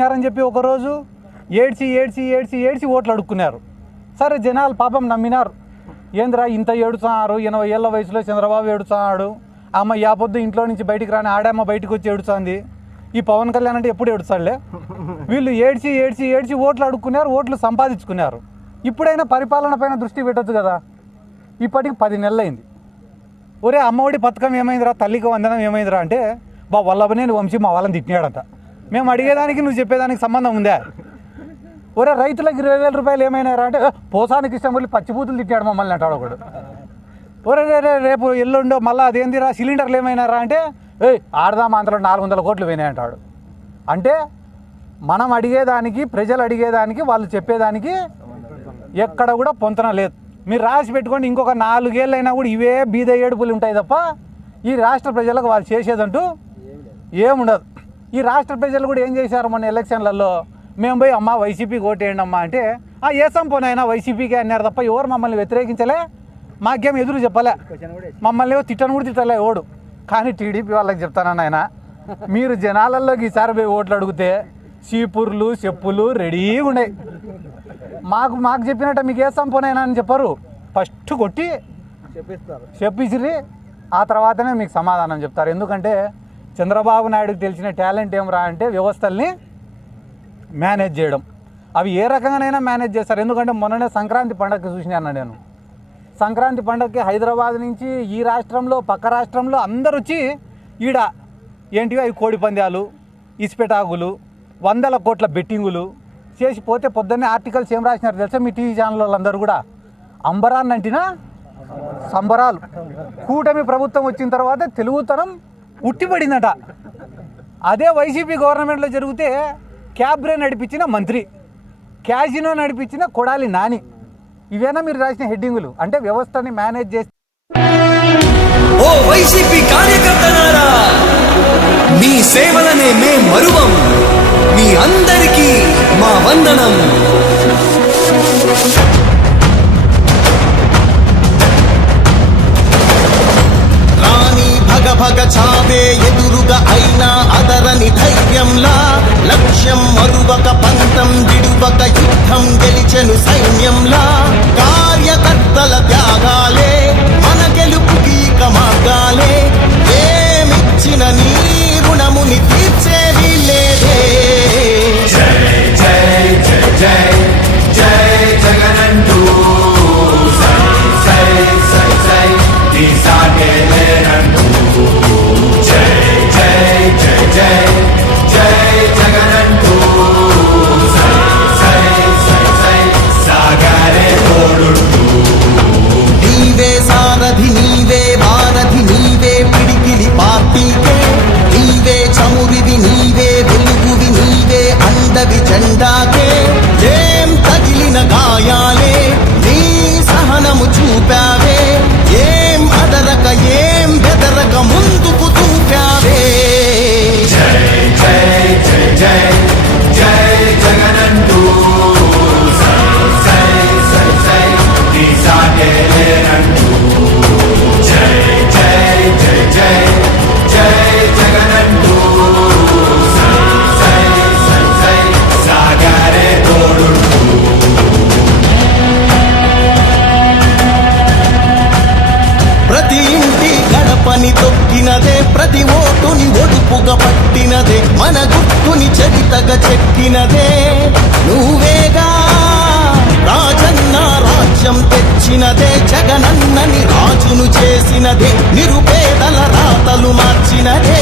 అని చెప్పి ఒకరోజు ఏడ్చి ఏడ్చి ఏడ్చి ఏడ్చి ఓట్లు అడుక్కున్నారు. సరే జనాలు పాపం నమ్మినారు. ఏందిరా ఇంత ఏడుతున్నారు? ఎనభై ఏళ్ళ వయసులో చంద్రబాబు ఏడుతున్నాడు. అమ్మ యాపొద్దు ఇంట్లో నుంచి బయటికి రాని ఆడమ్మ బయటకు వచ్చి ఏడుస్తుంది. ఈ పవన్ కళ్యాణ్ అంటే ఎప్పుడు ఏడుస్తాడులే? వీళ్ళు ఏడ్చి ఏడ్చి ఏడ్చి ఓట్లు అడుక్కున్నారు ఓట్లు సంపాదించుకున్నారు. ఇప్పుడైనా పరిపాలన పైన దృష్టి పెట్టద్దు కదా. ఇప్పటికి పది నెలలు అయింది ఒరే అమ్మఒడి పథకం ఏమైందిరా? తల్లికి వందనం ఏమైందిరా అంటే బా వల్లభనేని వంశీ మా వాళ్ళని తిట్టినాడంట. మేము అడిగేదానికి నువ్వు చెప్పేదానికి సంబంధం ఉందా? ఒరే రైతులకు ఇరవై వేల రూపాయలు ఏమైనారా అంటే పోసానికి ఇష్టం వెళ్ళి పచ్చిపూతులు తిట్టాడు మమ్మల్ని అంటాడు ఒకడు. ఒరే రే రేపు ఎల్లుండో మళ్ళీ అదేందిరా సిలిండర్లు ఏమైనారా అంటే ఏ ఆడదాం అంతలో నాలుగు వందల కోట్లు పోయినాయి అంటాడు. అంటే మనం అడిగేదానికి ప్రజలు అడిగేదానికి వాళ్ళు చెప్పేదానికి ఎక్కడ కూడా పొంతన లేదు. మీరు రాసి పెట్టుకోండి ఇంకొక నాలుగేళ్ళు అయినా కూడా ఇవే బీద ఏడుపులు ఉంటాయి తప్ప ఈ రాష్ట్ర ప్రజలకు వాళ్ళు చేసేదంటూ ఏముండదు. ఈ రాష్ట్ర ప్రజలు కూడా ఏం చేశారు మొన్న ఎలక్షన్లలో? మేము పోయి అమ్మ వైసీపీకి ఓటేయండి అమ్మా అంటే ఆ ఏసం పోనైనా వైసీపీకి అన్నారు తప్ప ఎవరు మమ్మల్ని వ్యతిరేకించలే? మాకేం ఎదురు చెప్పలే. మమ్మల్ని తిట్టను కూడా తిట్టలే ఓడు కానీ టీడీపీ వాళ్ళకి చెప్తానన్న ఆయన మీరు జనాలలోకి ఈసారి పోయి ఓట్లు అడిగితే చీపుర్లు చెప్పులు రెడీగా ఉన్నాయి. మాకు మాకు చెప్పినట్టు మీకు ఏ సంపూనైనా అని చెప్పరు. ఫస్ట్ కొట్టి చెప్పిస్తారు. చెప్పిసిరి ఆ తర్వాతనే మీకు సమాధానం చెప్తారు. ఎందుకంటే చంద్రబాబు నాయుడుకి తెలిసిన టాలెంట్ ఏమరా అంటే వ్యవస్థల్ని మేనేజ్ చేయడం. అవి ఏ రకంగానైనా మేనేజ్ చేస్తారు. ఎందుకంటే మొన్ననే సంక్రాంతి పండగకి చూసినాను నేను. సంక్రాంతి పండగకి హైదరాబాద్ నుంచి ఈ రాష్ట్రంలో పక్క రాష్ట్రంలో అందరు వచ్చి ఈడ ఏంటివి? అవి కోడి పందాలు ఇసుపెటాకులు వందల కోట్ల బెట్టింగులు చేసి పోతే పొద్దున్నే ఆర్టికల్స్ ఏం రాసినారు తెలుసా మీ టీవీ ఛానల్ వాళ్ళందరూ కూడా? అంబరాన్ అంటినా సంబరాలు. కూటమి ప్రభుత్వం వచ్చిన తర్వాత తెలుగుతనం ఉట్టిపడిందట. అదే వైసీపీ గవర్నమెంట్లో జరిగితే క్యాబ్రే నడిపించిన మంత్రి క్యాజినో నడిపించిన కొడాలి నాని. ఇవేనా మీరు రాసిన హెడ్డింగులు? అంటే వ్యవస్థని మేనేజ్ చేసి ఓ వైసీపీ కార్యకర్తలారా మీ సేవలనే మే మరువం. మీ అందరికీ మా వందనం. రాజును చేసినదే. నిరుపేదల రాతలు మార్చినదే.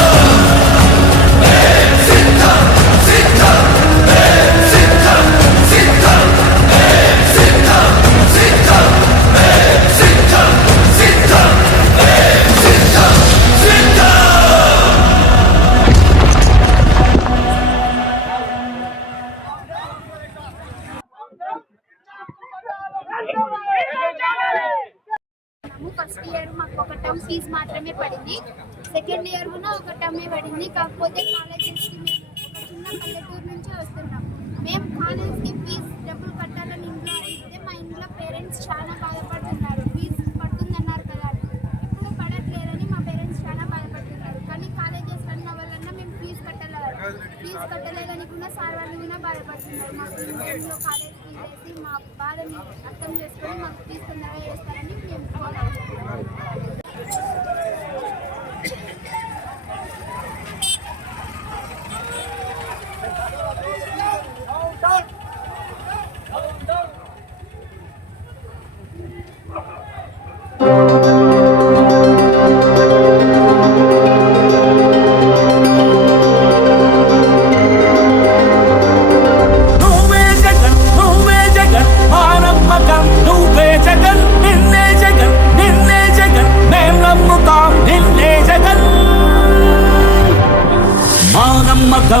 ఫీజు పడింది. సెకండ్ ఇయర్ కూడా ఒక టర్మే పడింది. కాకపోతే కాలేజెస్కి మేము ఒక చిన్న పల్లెటూరు నుంచి వస్తున్నాం. మేము కాలేజ్కి ఫీజు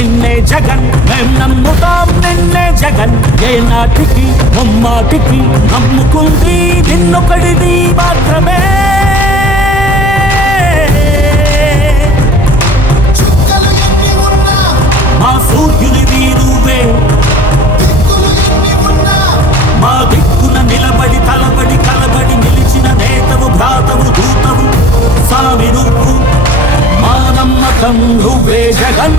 నిన్నే జగన్ మేం నమ్ముతాం నిన్నే జగన్. ఏ నాటికి ముమ్మాటికి నమ్ముకుంది నిన్నొకడిది మాత్రమే. మా సూర్యునిది నువ్వే మా దిక్కున నిలబడి తలబడి కలబడి నిలిచిన నేతవు భ్రాతవు దూతవు సామి నువ్వు మా నమ్మకం నువ్వే జగన్.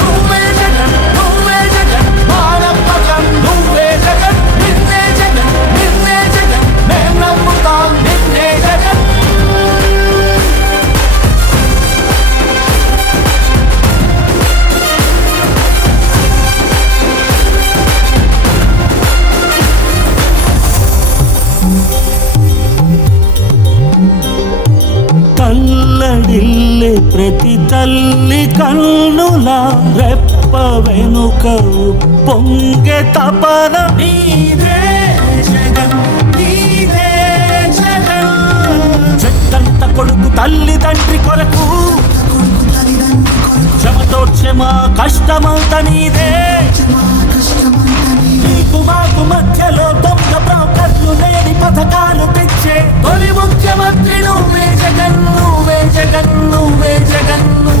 కన్నుల రెప్ప వెనుక పొంగె తపన. చెట్టంత కొడుకు తల్లి తండ్రి కొరకు. క్షమతోక్షమ కష్టమంత నీదే. నీకు మాకు మధ్యలో దొంగ బ్రోకర్లు లేని పథకాలు తెచ్చే. తొలి ముఖ్యమంత్రి నువ్వే జగన్ నువ్వే జగన్ నువ్వే జగన్ నువ్వే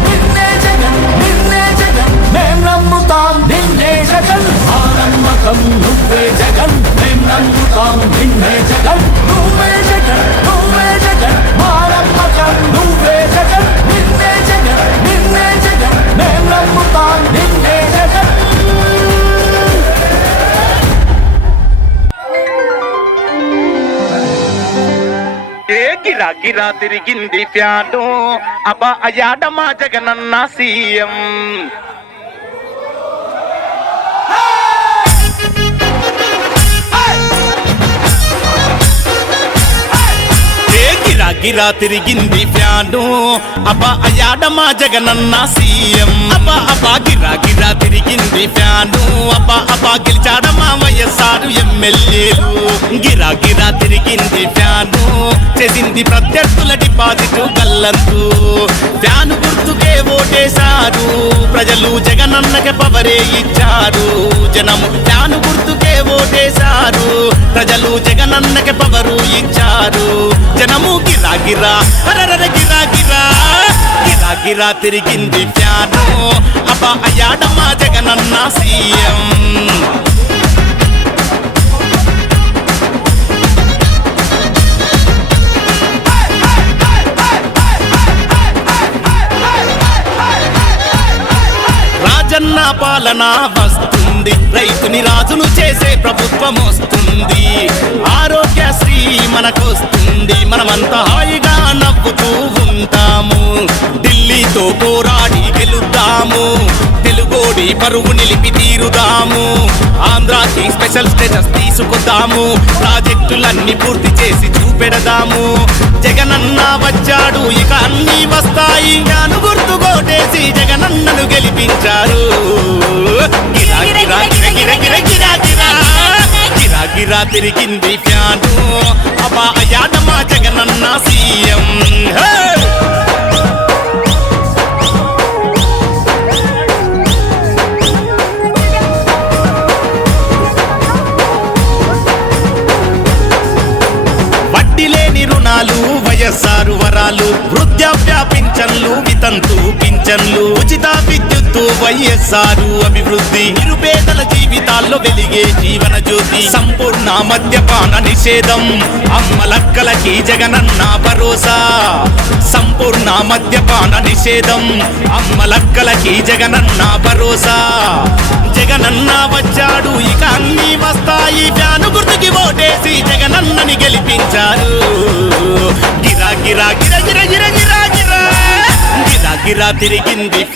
ఏ గిరా గిరా తిరిగింది ప్యాడు అబ్బా అయాడ మా జగనన్న సీఎం. గిరా తిరిగింది ఫ్యాను. అబ్బా అయాడ మా జగనన్న సీఎం. అబ్బా అబ్బా గిరా గిరా తిరిగింది ఫ్యాను. అబ్బా అబ్బా గెలిచాడ మా వైఎస్ఆర్ ఎమ్మెల్యేలు. గిరా గిరా తిరిగింది ఫ్యాను. చేసింది ప్రత్యర్థుల డిపాజిట్ గల్లంతు ఫ్యాను గుర్తుకే ఓటేశారు. ప్రజలు జగనన్నకి పవరే ఇచ్చారు. జనము ఫ్యాను గుర్తు ఓటేశారు. ప్రజలు జగనన్నకి పవరు ఇచ్చారు. జనము గిరా గిరా అరరర గిరా గిరా. గిరా గిరా తిరిగింది ఫ్యాను. అబ్బా అయ్యాడ జగనన్న సీఎం. రాజన్న పాలన వస్తుంది. రైతుని రాజును చేసే ప్రభుత్వం వస్తుంది. ఆరోగ్యశ్రీ మనకొస్తుంది. మనమంతా హాయిగా నవ్వుతూ ఉంటాము. ఢిల్లీతో పోరాడి గెలుద్దాము. తెలుగోడి పరువు నిలిపి తీరుదాము. ఆంధ్రాకి స్పెషల్ స్టేటస్ తీసుకొద్దాము. ప్రాజెక్టులన్నీ పూర్తి చేసి చూపెడదాము. జగనన్న వచ్చాడు ఇక అన్ని వస్తాయి. గుర్తుకోటేసి జగనన్నను గెలిపించారు. గిరా గిరా గిర గిర గిరా గిరా. గిరా గిరా తిరిగింది ఫ్యాను. అబ్బా అయ్యాడ జగనన్న సీఎం. రుణాలు వయస్సారు వరాలు వృద్ధాప్య పింఛన్లు వితంతు పింఛన్లు ఉచిత విద్యుత్తు వైఎస్ఆర్ అభివృద్ధి నిరుపే జీవితాల్లో వెలిగే జీవన జ్యోతి. సంపూర్ణ మద్యపాన నిషేధం. అమ్మలక్కలకి జగనన్న భరోసా. సంపూర్ణ మద్యపాన నిషేధం. అమ్మలక్కలకి జగనన్న భరోసా. జగనన్న వచ్చాడు ఇక అన్ని వస్తాయి. ప్యాను గుర్తుకి ఓటేసి జగనన్నని గెలిపించారు. గిరా గిరా గిర గిర గిర గిరా గిరా. గిరా గిరా తిరిగింది.